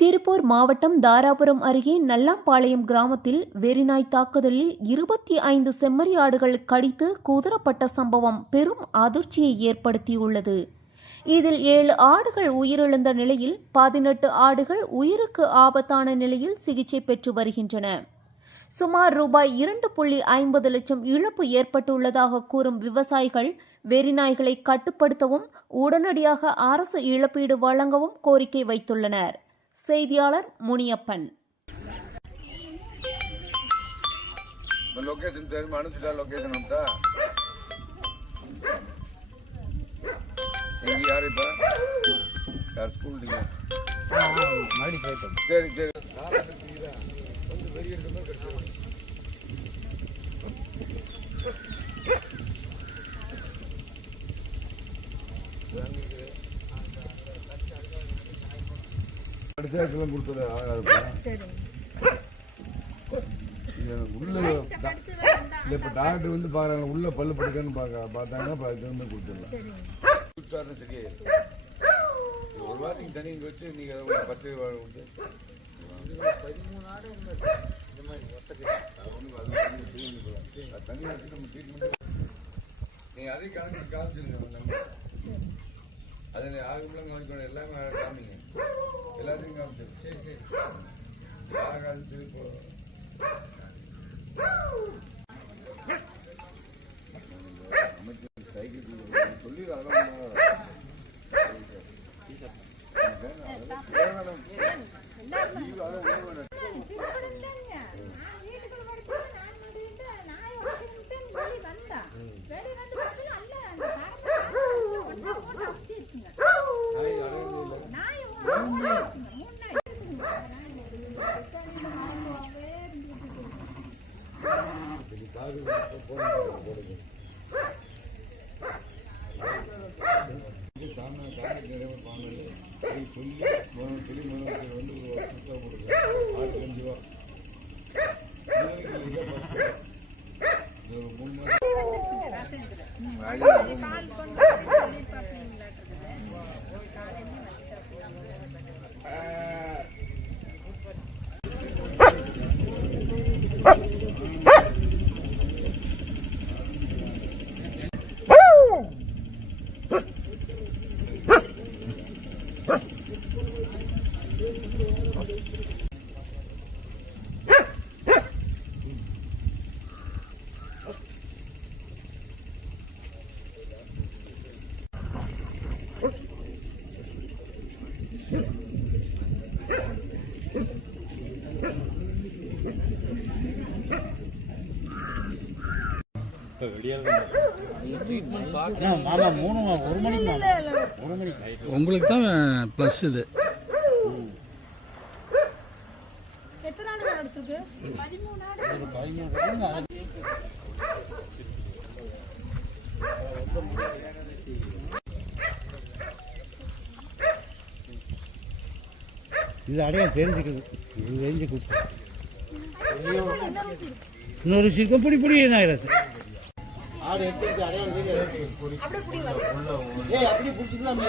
திருப்பூர் மாவட்டம் தாராபுரம் அருகே நல்லாம்பாளையம் கிராமத்தில் வெறிநாய் தாக்குதலில் 25 செம்மறி ஆடுகள் கடித்து குதறப்பட்ட சம்பவம் பெரும் அதிர்ச்சியை ஏற்படுத்தியுள்ளது. இதில் 7 ஆடுகள் உயிரிழந்த நிலையில் 18 ஆடுகள் உயிருக்கு ஆபத்தான நிலையில் சிகிச்சை பெற்று வருகின்றன. சுமார் ரூபாய் 2.50 லட்சம் இழப்பு ஏற்பட்டுள்ளதாக கூறும் விவசாயிகள் வெறிநாய்களை கட்டுப்படுத்தவும் உடனடியாக அரசு இழப்பீடு வழங்கவும் கோரிக்கை வைத்துள்ளனர். செய்தியாளர் முனியப்பன். டாக்டர் வந்து பாக்குறாங்க உள்ள பல்லு படுக்கன்னு பார்த்தாங்கன்னா கொடுத்துடலாம். ஒரு வாரத்துக்கு தண்ணி வச்சு நீங்க பச்சை கொடுத்து 13 ஆடு இந்த மாதிரி தண்ணி வச்சு நம்ம ட்ரீட்மெண்ட் நீங்க அதே காமிச்சிருங்க. அதில் ஆகும்லாம் காமிக்கணும், எல்லாமே காமிங்க, எல்லாத்தையும் காமிச்சிருங்க. சரி சரி ஆகாது சொல்லி அதெல்லாம் உங்களுக்கு தான் பிளஸ் இது. இது அடையாளம் தெரிஞ்சுக்குது. இது தெரிஞ்சு கொடுத்து இன்னொரு சிக்கம் பிடி பிடி ஆயிரம் ஆடு எடுத்து அடையாளம் அப்படி பிடிச்சிக்கலாம்.